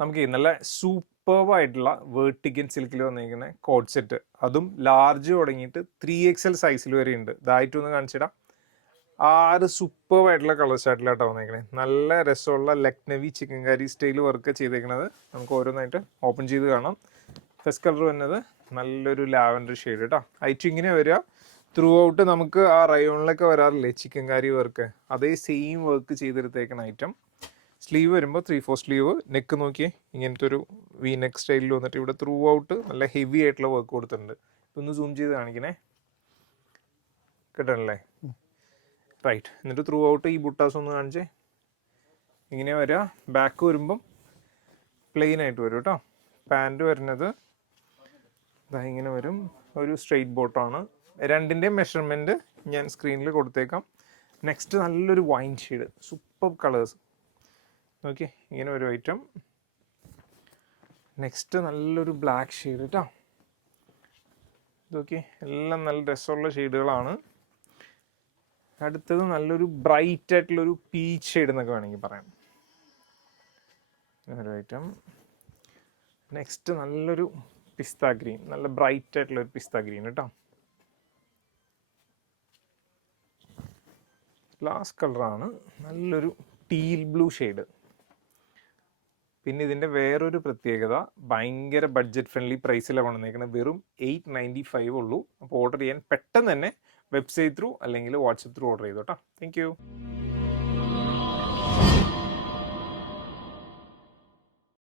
നമുക്ക് നല്ല സൂപ്പർവായിട്ടുള്ള വേർട്ടിക്കൻ സിൽക്കിൽ വന്നിരിക്കുന്ന കോഡ് സെറ്റ്, അതും ലാർജ് തുടങ്ങിയിട്ട് 3XL സൈസിൽ വരെ ഉണ്ട്. ഇതായിട്ടൊന്ന് കാണിച്ചിടാം. 6 സൂപ്പർവായിട്ടുള്ള കളർ ചാർട്ടിലാട്ടോ വന്നേക്കണേ. നല്ല രസമുള്ള ലക്നവി ചിക്കൻ കറി സ്റ്റൈൽ വർക്ക് ചെയ്തേക്കണത്. നമുക്ക് ഓരോന്നായിട്ട് ഓപ്പൺ ചെയ്ത് കാണാം. ഫസ്റ്റ് കളർ വന്നത് നല്ലൊരു ലാവൻഡർ ഷെയ്ഡ് കേട്ടോ. ഐറ്റം ഇങ്ങനെ വരിക. ത്രൂ ഔട്ട് നമുക്ക് ആ റയോണിലൊക്കെ വരാറില്ലേ ചിക്കൻ കറി വർക്ക്, അതേ സെയിം വർക്ക് ചെയ്തെടുത്തേക്കണ ഐറ്റം. സ്ലീവ് വരുമ്പോൾ 3/4 സ്ലീവ്. നെക്ക് നോക്കിയേ, ഇങ്ങനത്തെ ഒരു വി നെക്ക് സ്റ്റൈലിൽ വന്നിട്ട് ഇവിടെ ത്രൂ ഔട്ട് നല്ല ഹെവി ആയിട്ടുള്ള വർക്ക് കൊടുത്തിട്ടുണ്ട്. ഇതൊന്ന് സൂം ചെയ്ത് കാണിക്കണേ, കേട്ടല്ലേ? റൈറ്റ്. എന്നിട്ട് ത്രൂ ഔട്ട് ഈ ബുട്ടാസ് ഒന്ന് കാണിച്ചേ. ഇങ്ങനെ വരിക. ബാക്ക് വരുമ്പം പ്ലെയിൻ ആയിട്ട് വരും കേട്ടോ. പാൻറ് വരുന്നത് ഇങ്ങനെ വരും. ഒരു സ്ട്രെയിറ്റ് ബോട്ടാണ്. രണ്ടിൻ്റെയും മെഷർമെൻറ്റ് ഞാൻ സ്ക്രീനിൽ കൊടുത്തേക്കാം. നെക്സ്റ്റ് നല്ലൊരു wine shade, super colours. Okay, ഇങ്ങനെ ഒരു ഐറ്റം. നെക്സ്റ്റ് നല്ലൊരു ബ്ലാക്ക് ഷെയ്ഡ് കേട്ടോ. ഇതൊക്കെ എല്ലാം നല്ല രസമുള്ള ഷെയ്ഡുകളാണ്. അടുത്തത് നല്ലൊരു ബ്രൈറ്റ് ആയിട്ടുള്ളൊരു പീച്ച് ഷെയ്ഡ് എന്നൊക്കെ വേണമെങ്കിൽ പറയാം. ഒരു ഐറ്റം. നെക്സ്റ്റ് നല്ലൊരു പിസ്ത ഗ്രീൻ, നല്ല ബ്രൈറ്റ് ആയിട്ടുള്ളൊരു പിസ്ത ഗ്രീൻ കേട്ടോ. ലാസ്റ്റ് കളറാണ് നല്ലൊരു ടീൽ ബ്ലൂ ഷെയ്ഡ്. പിന്നെ ഇതിൻ്റെ വേറൊരു പ്രത്യേകത, ഭയങ്കര ബഡ്ജറ്റ് ഫ്രണ്ട്ലി പ്രൈസിലാണ് കൊണ്ടുവന്നേക്കുന്നത്. വെറും 895 ഉള്ളൂ. അപ്പോൾ ഓർഡർ ചെയ്യാൻ പെട്ടെന്ന് തന്നെ വെബ്സൈറ്റ് ത്രൂ അല്ലെങ്കിൽ വാട്സപ്പ് ത്രൂ ഓർഡർ ചെയ്തോട്ടോ. Thank U.